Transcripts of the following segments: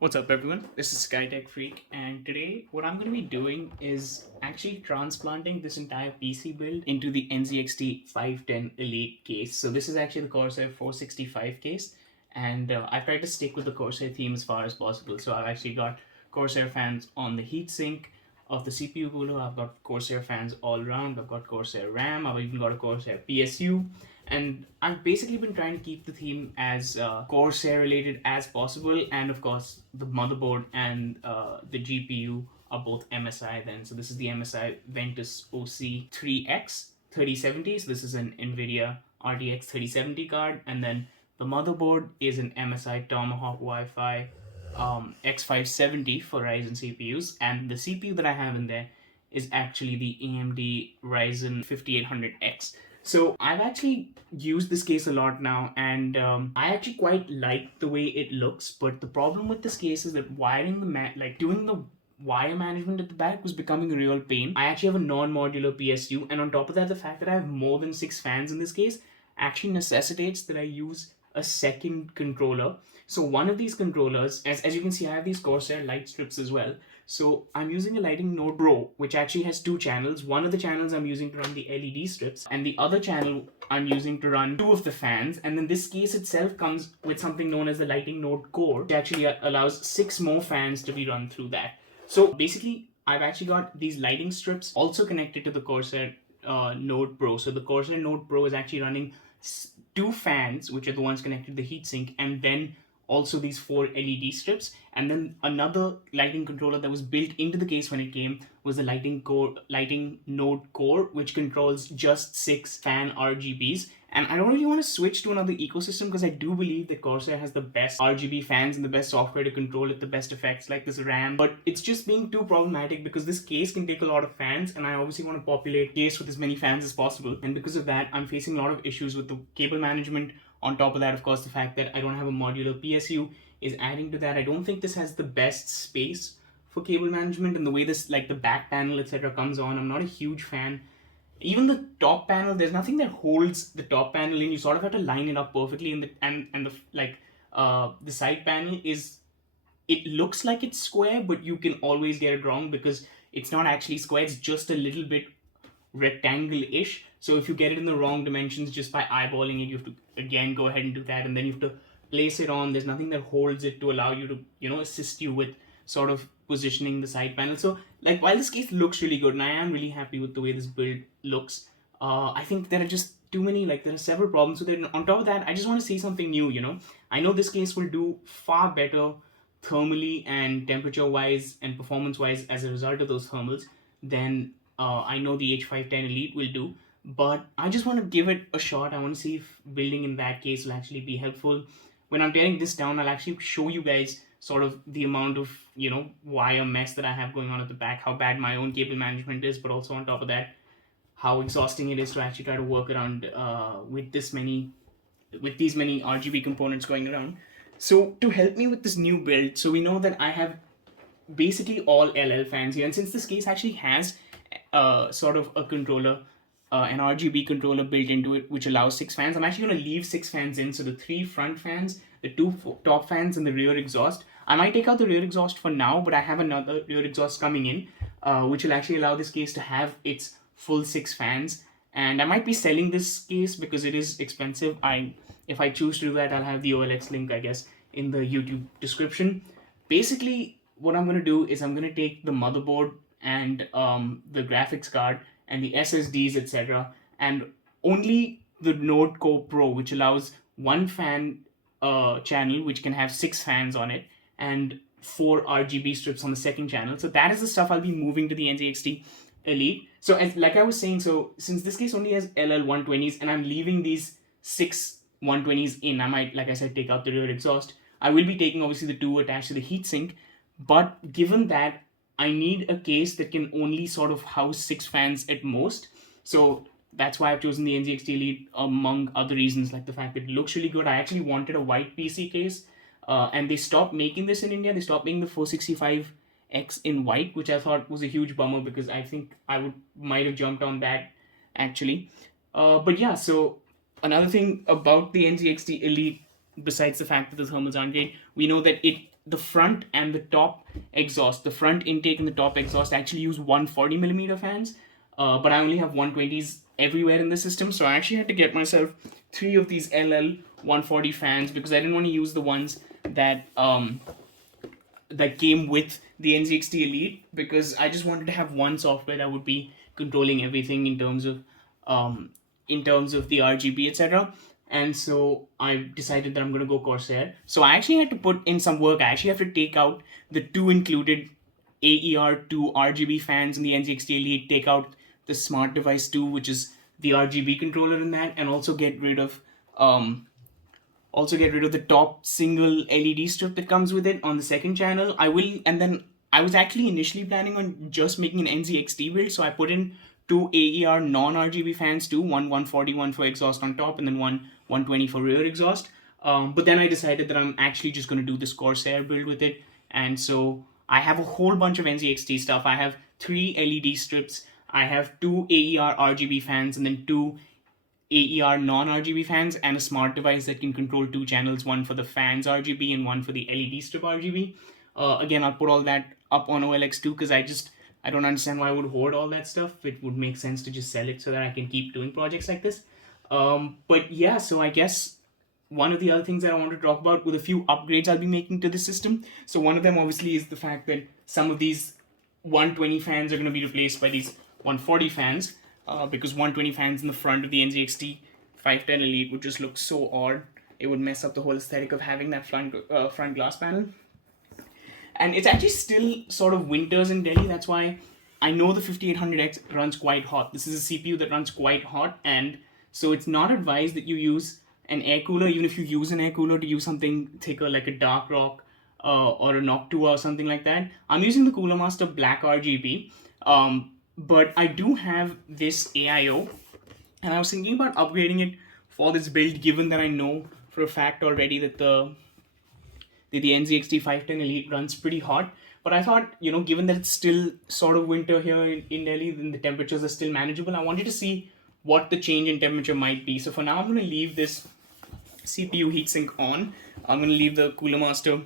What's up, everyone? This is SkyTech Freak, and today what I'm going to be doing is actually transplanting this entire PC build into the NZXT 510 Elite case. So this is actually the Corsair 465 case, and I've tried to stick with the Corsair theme as far as possible. So I've actually got Corsair fans on the heatsink of the CPU cooler. I've got Corsair fans all around. I've got Corsair RAM. I've even got a Corsair PSU. And I've basically been trying to keep the theme as Corsair related as possible, and of course the motherboard and the GPU are both MSI then. So this is the MSI Ventus OC 3X 3070. So this is an NVIDIA RTX 3070 card, and then the motherboard is an MSI Tomahawk Wi-Fi X570 for Ryzen CPUs, and the CPU that I have in there is actually the AMD Ryzen 5800X. So I've actually used this case a lot now, and I actually quite like the way it looks. But the problem with this case is that wiring doing the wire management at the back was becoming a real pain. I actually have a non-modular PSU, and on top of that, the fact that I have more than 6 fans in this case actually necessitates that I use a second controller. So one of these controllers, as you can see, I have these Corsair light strips as well. So I'm using a Lighting Node Pro, which actually has 2 channels. One of the channels I'm using to run the LED strips, and the other channel I'm using to run 2 of the fans. And then this case itself comes with something known as the Lighting Node Core, which actually allows 6 more fans to be run through that. So basically, I've actually got these lighting strips also connected to the Corsair Node Pro. So the Corsair Node Pro is actually running 2 fans, which are the ones connected to the heatsink, and then also these 4 LED strips, and then another lighting controller that was built into the case when it came was the lighting node core, which controls just 6 fan RGBs. And I don't really want to switch to another ecosystem because I do believe that Corsair has the best RGB fans and the best software to control it, the best effects like this RAM, but it's just being too problematic because this case can take a lot of fans, and I obviously want to populate the case with as many fans as possible. And because of that, I'm facing a lot of issues with the cable management. On top of that, of course, the fact that I don't have a modular PSU is adding to that. I don't think this has the best space for cable management, and the way this, like the back panel, etc., comes on, I'm not a huge fan. Even the top panel, there's nothing that holds the top panel in. You sort of have to line it up perfectly, the side panel is, it looks like it's square, but you can always get it wrong because it's not actually square. It's just a little bit rectangle-ish. So if you get it in the wrong dimensions just by eyeballing it, you have to again go ahead and do that, and then you have to place it on. There's nothing that holds it to allow you to assist you with sort of positioning the side panel. So like, while this case looks really good and I am really happy with the way this build looks, I think there are just too many, there are several problems with it. And on top of that, I just want to see something new. I know this case will do far better thermally and temperature wise and performance wise as a result of those thermals than I know the H510 Elite will do, but I just want to give it a shot. I want to see if building in that case will actually be helpful. When I'm tearing this down, I'll actually show you guys sort of the amount of, wire mess that I have going on at the back, how bad my own cable management is, but also on top of that, how exhausting it is to actually try to work around with these many RGB components going around. So to help me with this new build, so we know that I have basically all LL fans here, and since this case actually has sort of a controller, an RGB controller built into it, which allows 6 fans. I'm actually going to leave 6 fans in, so the 3 front fans, the 2 top fans, and the rear exhaust. I might take out the rear exhaust for now, but I have another rear exhaust coming in, which will actually allow this case to have its full 6 fans. And I might be selling this case because it is expensive. If I choose to do that, I'll have the OLX link, I guess, in the YouTube description. Basically, what I'm going to do is I'm going to take the motherboard and the graphics card and the SSDs, etc., and only the Node Core Pro, which allows 1 fan channel, which can have 6 fans on it, and 4 RGB strips on the second channel. So that is the stuff I'll be moving to the NZXT Elite. So like I was saying, so since this case only has LL 120s and I'm leaving these 6 120s in, I might, like I said, take out the rear exhaust. I will be taking obviously the 2 attached to the heatsink, but given that I need a case that can only sort of house 6 fans at most, so that's why I've chosen the NZXT Elite, among other reasons, like the fact that it looks really good. I actually wanted a white PC case, and they stopped making this in India. They stopped making the 465X in white, which I thought was a huge bummer because I think I might have jumped on that actually. But yeah, so another thing about the NZXT Elite, besides the fact that the thermals aren't great, we know that it the front and the top exhaust, the front intake and the top exhaust actually use 140mm fans, but I only have 120s everywhere in the system, so I actually had to get myself 3 of these LL 140 fans because I didn't want to use the ones that that came with the NZXT Elite, because I just wanted to have one software that would be controlling everything in terms of the RGB, etc. And so I decided that I'm going to go Corsair. So I actually had to put in some work. I actually have to take out the 2 included AER2 RGB fans in the NZXT Elite, take out the Smart Device 2, which is the RGB controller in that, and also get rid of the top single LED strip that comes with it on the second channel. And then I was actually initially planning on just making an NZXT build, so I put in 2 AER non-RGB fans too, one 141 for exhaust on top and then one 120 for rear exhaust. But then I decided that I'm actually just going to do this Corsair build with it, and so I have a whole bunch of NZXT stuff. I have 3 LED strips, I have 2 AER RGB fans, and then 2 AER non-RGB fans, and a smart device that can control 2 channels, one for the fans RGB and one for the LED strip RGB. Again, I'll put all that up on OLX too, because I don't understand why I would hoard all that stuff. It would make sense to just sell it so that I can keep doing projects like this. But yeah, so I guess one of the other things that I want to talk about with a few upgrades I'll be making to the system. So one of them obviously is the fact that some of these 120 fans are going to be replaced by these 140 fans, because 120 fans in the front of the NZXT 510 Elite would just look so odd. It would mess up the whole aesthetic of having that front glass panel. And it's actually still sort of winters in Delhi. That's why I know the 5800X runs quite hot. This is a CPU that runs quite hot, and so it's not advised that you use an air cooler, even if you use an air cooler, to use something thicker like a Dark Rock or a Noctua or something like that. I'm using the Cooler Master Black RGB, but I do have this AIO, and I was thinking about upgrading it for this build, given that I know for a fact already that the NZXT 510 Elite runs pretty hot. But I thought, given that it's still sort of winter here in Delhi, then the temperatures are still manageable. I wanted to see what the change in temperature might be. So for now, I'm going to leave this CPU heatsink on. I'm going to leave the Cooler Master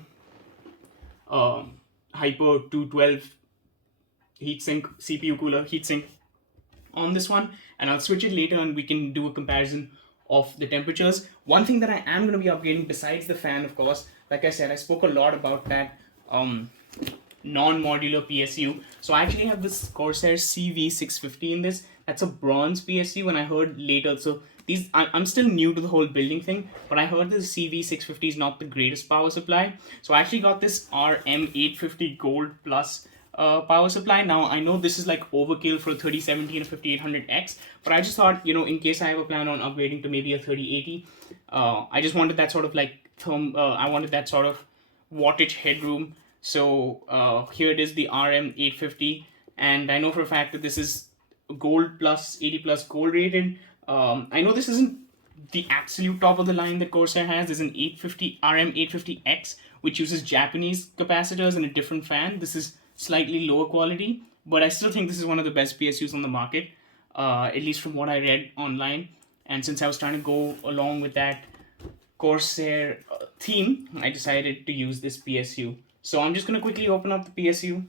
Hyper 212 heatsink, CPU cooler heatsink on this one, and I'll switch it later and we can do a comparison of the temperatures. One thing that I am going to be upgrading besides the fan, of course, like I said, I spoke a lot about that non-modular PSU. So I actually have this Corsair CV650 in this. That's a bronze PSU, and I heard later, so I'm still new to the whole building thing, but I heard this CV650 is not the greatest power supply. So I actually got this RM850 Gold Plus power supply. Now I know this is like overkill for a 3070 and a 5800X, but I just thought, in case I have a plan on upgrading to maybe a 3080, I just wanted that sort of like I wanted that sort of wattage headroom. So here it is, the RM850, and I know for a fact that this is Gold Plus, 80 plus Gold rated. I know this isn't the absolute top of the line that Corsair has. There's an RM850X, which uses Japanese capacitors and a different fan. This is slightly lower quality, but I still think this is one of the best PSUs on the market, at least from what I read online. And since I was trying to go along with that Corsair theme, I decided to use this PSU. So I'm just going to quickly open up the PSU,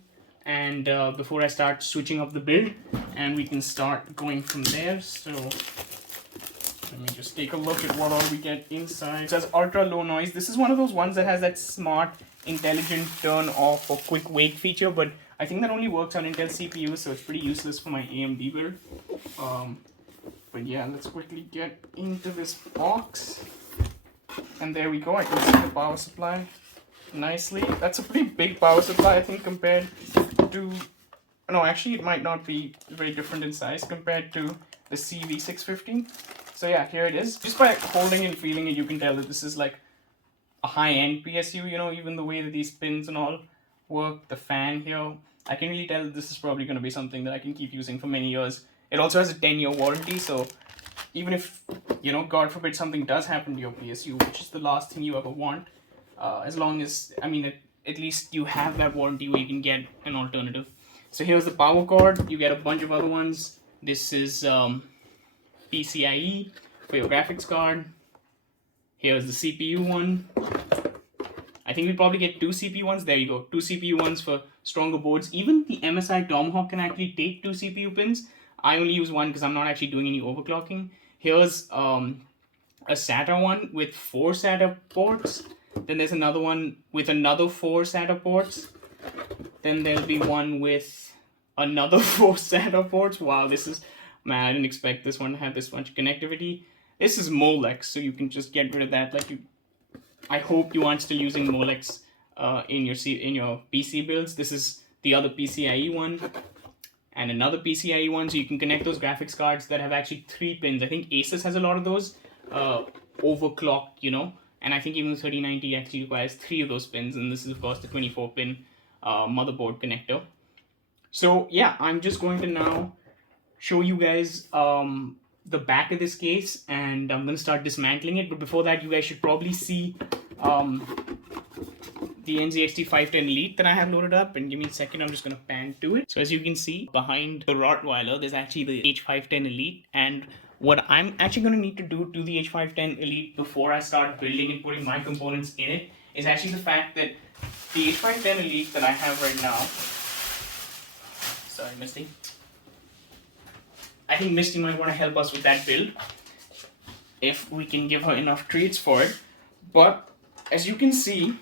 and before I start switching up the build, and we can start going from there. So let me just take a look at what all we get inside. It says ultra low noise. This is one of those ones that has that smart intelligent turn off or quick wake feature, but I think that only works on Intel CPUs, so it's pretty useless for my AMD build. But yeah, let's quickly get into this box, and there we go. I can see the power supply nicely. That's a pretty big power supply, I think, compared to, no, actually it might not be very different in size compared to the CV650. So yeah, here it is. Just by holding and feeling it, you can tell that this is like a high-end PSU, even the way that these pins and all work, the fan here, I can really tell that this is probably going to be something that I can keep using for many years. It also has a 10-year warranty, so even if, God forbid something does happen to your PSU, which is the last thing you ever want, as long as, at least you have that warranty where you can get an alternative. So here's the power cord. You get a bunch of other ones. This is PCIe for your graphics card. Here's the CPU one. I think we probably get 2 CPU ones. There you go, 2 CPU ones for stronger boards. Even the MSI Tomahawk can actually take 2 CPU pins. I only use one because I'm not actually doing any overclocking. Here's a SATA one with 4 SATA ports. Then there's another one with another 4 SATA ports. Then there'll be one with another 4 SATA ports. Wow, this is, man, I didn't expect this one to have this much connectivity. This is Molex, so you can just get rid of that. Like, I hope you aren't still using Molex in your PC builds. This is the other PCIe one and another PCIe one, so you can connect those graphics cards that have actually 3 pins. I think Asus has a lot of those overclocked, you know, and I think even the 3090 actually requires 3 of those pins, and this is of course the 24-pin motherboard connector. So yeah, I'm just going to now show you guys the back of this case, and I'm going to start dismantling it. But before that, you guys should probably see the NZXT 510 Elite that I have loaded up, and give me a second, I'm just going to pan to it. So as you can see, behind the Rottweiler, there's actually the H510 Elite, and what I'm actually going to need to do to the H510 Elite before I start building and putting my components in it is actually the fact that the H510 Elite that I have right now, sorry Misty, I think Misty might want to help us with that build if we can give her enough treats for it. But as you can see,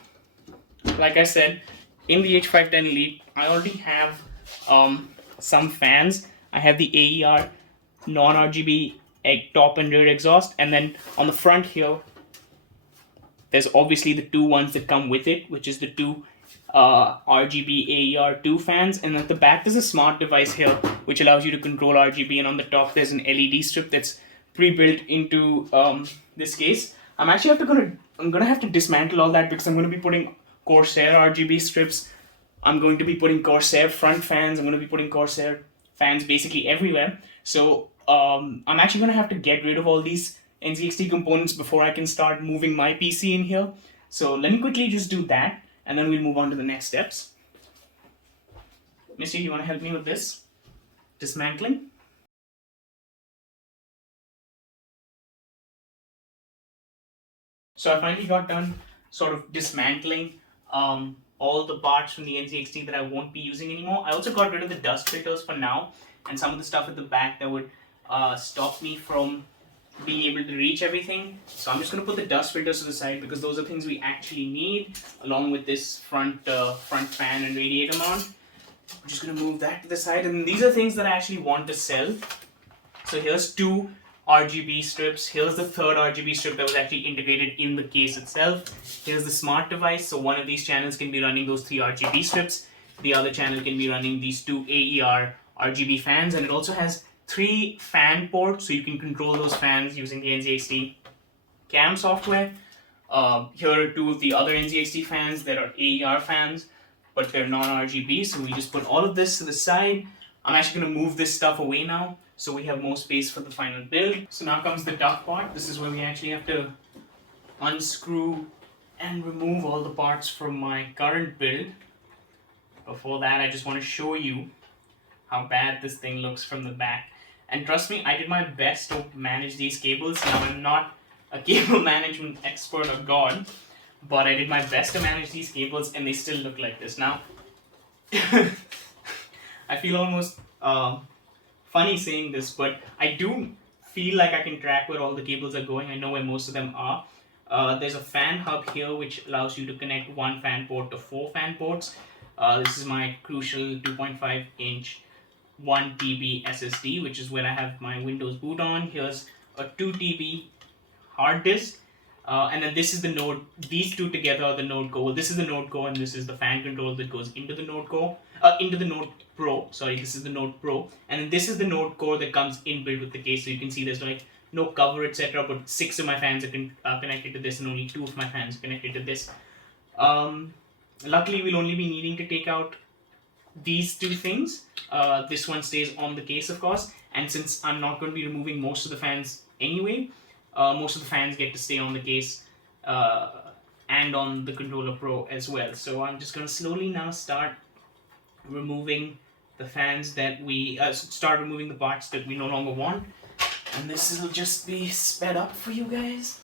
like I said, in the H510 Elite, I already have some fans. I have the AER non-RGB top and rear exhaust, and then on the front here, there's obviously the 2 ones that come with it, which is the 2 RGB AER2 fans, and at the back there's a smart device here which allows you to control RGB, and on the top there's an LED strip that's pre-built into this case. I'm gonna have to dismantle all that because I'm gonna be putting Corsair RGB strips. I'm going to be putting Corsair front fans. I'm going to be putting Corsair fans basically everywhere. So I'm actually going to have to get rid of all these NZXT components before I can start moving my PC in here. So let me quickly just do that, and then we'll move on to the next steps. Misty, you want to help me with this? Dismantling? So I finally got done sort of dismantling all the parts from the NZXT that I won't be using anymore. I also got rid of the dust filters for now, and some of the stuff at the back that would stop me from being able to reach everything. So I'm just going to put the dust filters to the side because those are things we actually need, along with this front fan and radiator mount. I'm just going to move that to the side, and these are things that I actually want to sell. So here's 2 RGB strips. Here's the 3rd RGB strip that was actually integrated in the case itself. Here's the smart device. So one of these channels can be running those 3 RGB strips. The other channel can be running these 2 AER RGB fans, and it also has 3 fan ports, so you can control those fans using the NZXT CAM software. Here are 2 of the other NZXT fans that are AER fans, but they're non-RGB. So we just put all of this to the side. I'm actually going to move this stuff away now, so we have more space for the final build. So now comes the tough part. This is where we actually have to unscrew and remove all the parts from my current build. Before that, I just want to show you how bad this thing looks from the back. And trust me, I did my best to manage these cables. Now, I'm not a cable management expert or god, but I did my best to manage these cables, and they still look like this. Now, I feel almost funny saying this, but I do feel like I can track where all the cables are going. I know where most of them are. There's a fan hub here which allows you to connect 1 fan port to 4 fan ports. This is my crucial 2.5 inch 1 TB SSD, which is where I have my Windows boot on. Here's a 2 TB hard disk. And then this is the node. These 2 together are the node core. This is the node core, and this is the fan control that goes into the node core. Into the node Pro. Sorry, this is the node Pro, and then this is the node core that comes inbuilt with the case. So you can see there's like no cover, etc. But 6 of my fans are connected to this, and only 2 of my fans are connected to this. Luckily, we'll only be needing to take out these 2 things. This one stays on the case, of course, and since I'm not going to be removing most of the fans anyway, most of the fans get to stay on the case and on the Controller Pro as well. So I'm just going to slowly now start removing the fans that we start removing the parts that we no longer want, and this will just be sped up for you guys.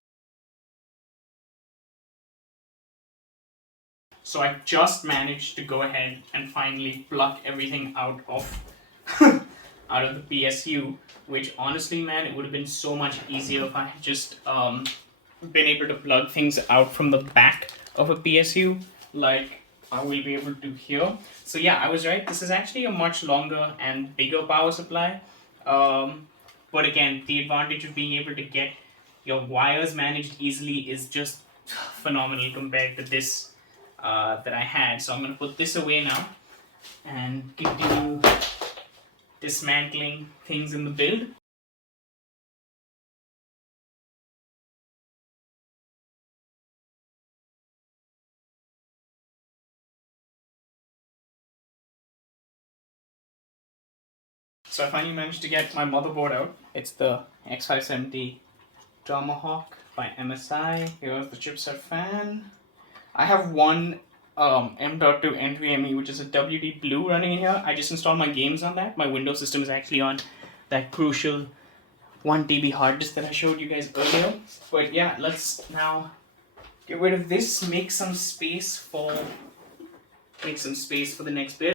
So I just managed to go ahead and finally pluck everything out of out of the PSU, which honestly, man, it would have been so much easier if I had just been able to plug things out from the back of a PSU, like I will be able to here. So yeah, I was right. This is actually a much longer and bigger power supply. But again, the advantage of being able to get your wires managed easily is just phenomenal compared to this that I had. So I'm going to put this away now and continue dismantling things in the build. So I finally managed to get my motherboard out. It's the X570 Tomahawk by MSI. Here's the chipset fan. I have one M.2 NVMe, which is a WD Blue running in here. I just installed my games on that. My Windows system is actually on that crucial 1 TB hard disk that I showed you guys earlier. But yeah, let's now get rid of this, make some space for the next bit.